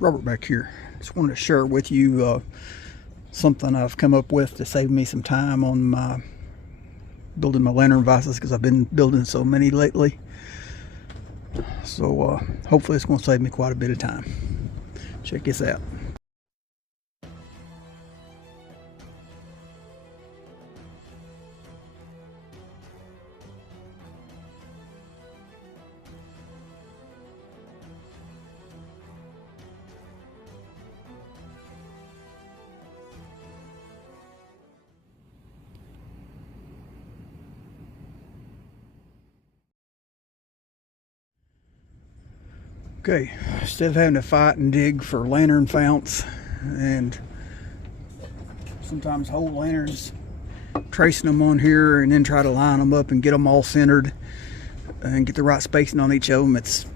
Robert back here. Just wanted to share with you something I've come up with to save me some time on my building my lantern vises, because I've been building so many lately. So hopefully it's going to save me quite a bit of time. Check this out. Okay, instead of having to fight and dig for lantern founts and sometimes hold lanterns, tracing them on here and then try to line them up and get them all centered and get the right spacing on each of them, it's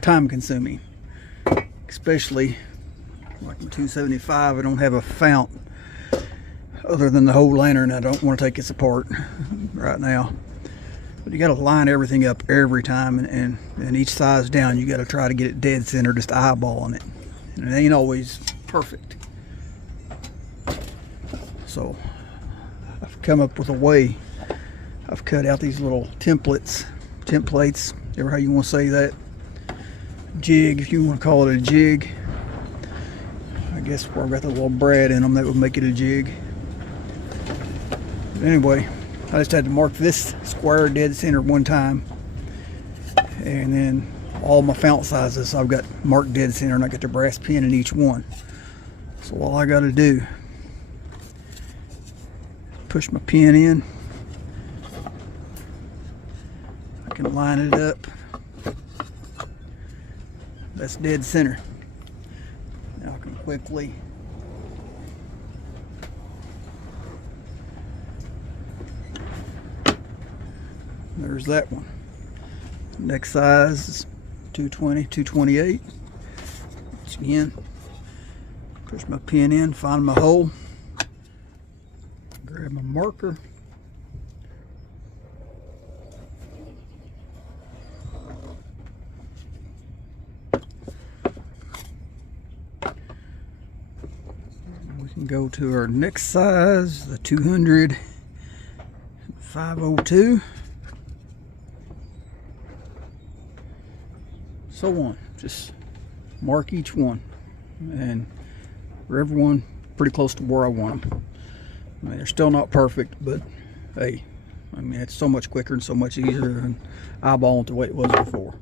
time consuming. Especially like my 275, I don't have a fount other than the whole lantern. I don't want to take this apart right now. But you got to line everything up every time, and each size down you got to try to get it dead center, just eyeballing it, and it ain't always perfect. So I've come up with a way. I've cut out these little templates, ever how you want to say that, jig, if you want to call it a jig. I guess where I've got the little brad in them, that would make it a jig. But anyway, I just had to mark this square dead center one time, and then all my fount sizes I've got marked dead center, and I got the brass pin in each one. So all I got to do, push my pin in, I can line it up. That's dead center. Now I can quickly there's that one. Next size is 220, 228. Once again, push my pin in, find my hole, grab my marker, we can go to our next size, the 200, 502. So on, just mark each one, and for everyone pretty close to where I want them. I mean, they're still not perfect, but hey, I mean, it's so much quicker and so much easier than eyeballing the way it was before.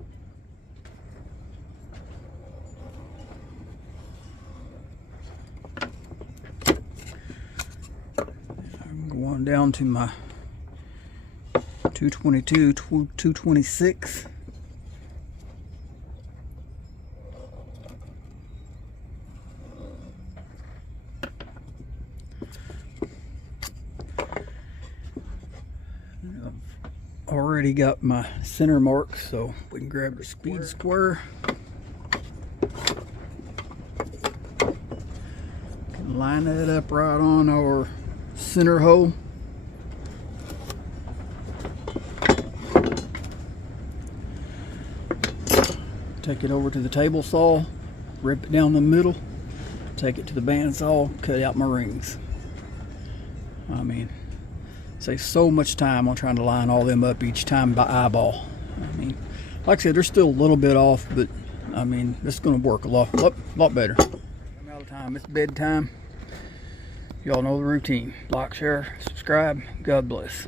I'm going down to my 222, 226. Already got my center mark, so we can grab the speed square. Can line that up right on our center hole. Take it over to the table saw, rip it down the middle, take it to the bandsaw, cut out my rings. I mean, save so much time on trying to line all them up each time by eyeball. I mean, like I said, they're still a little bit off, but I mean, this is going to work a lot better. I'm out of time. It's bedtime. Y'all know the routine. Like, share, subscribe. God bless.